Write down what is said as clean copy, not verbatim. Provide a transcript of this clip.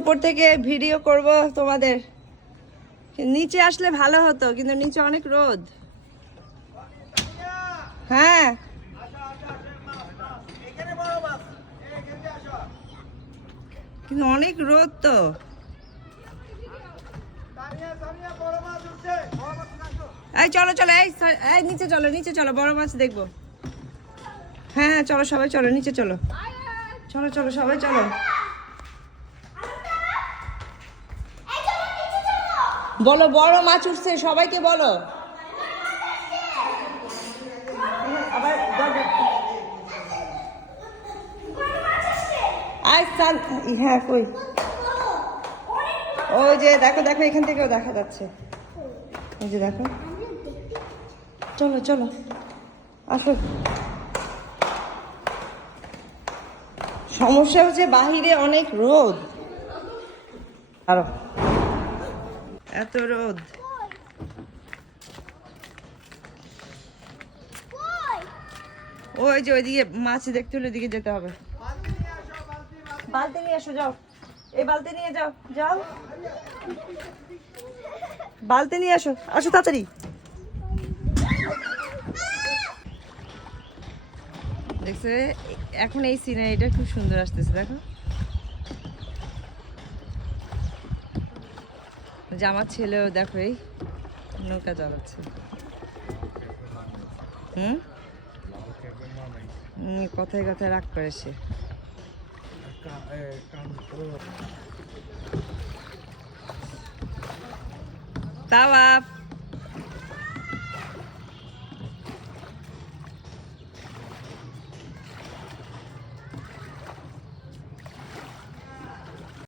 উপর থেকে ভিডিও করব তোমাদের, নিচে আসলে ভালো হতো কিন্তু নিচে অনেক রোদ। হ্যাঁ কিন্তু অনেক রোদ তো। এই চলো চলো, এই নিচে চলো, নিচে চলো, বড় মাছ দেখবো। হ্যাঁ হ্যাঁ চলো সবাই চলো, নিচে চলো, চলো চলো সবাই চলো। বলো বড় মাছ উঠছে, সবাইকে বলো। আবার হ্যাঁ কই, ওই যে দেখো দেখো, এখান থেকেও দেখা যাচ্ছে, ওই যে দেখো। চলো চলো আসো। সমস্যা হচ্ছে বাহিরে অনেক রোদ, আরো এত রোদ। ওই যে ওইদিকে মাছ দেখতে হলে ওইদিকে যেতে হবে। বালতি নিয়ে এসো, যাও, এই বালতি নিয়ে যাও, যাও বালতি নিয়ে আসো, আসো তাড়াতাড়ি। দেখছো এখন এই সিনারিটা খুব সুন্দর আসতেছে, দেখো। যে আমার ছেলেও দেখো এই নৌকা চালাচ্ছে। কথায় কথায় রাগ করে সে। তাওয়াফ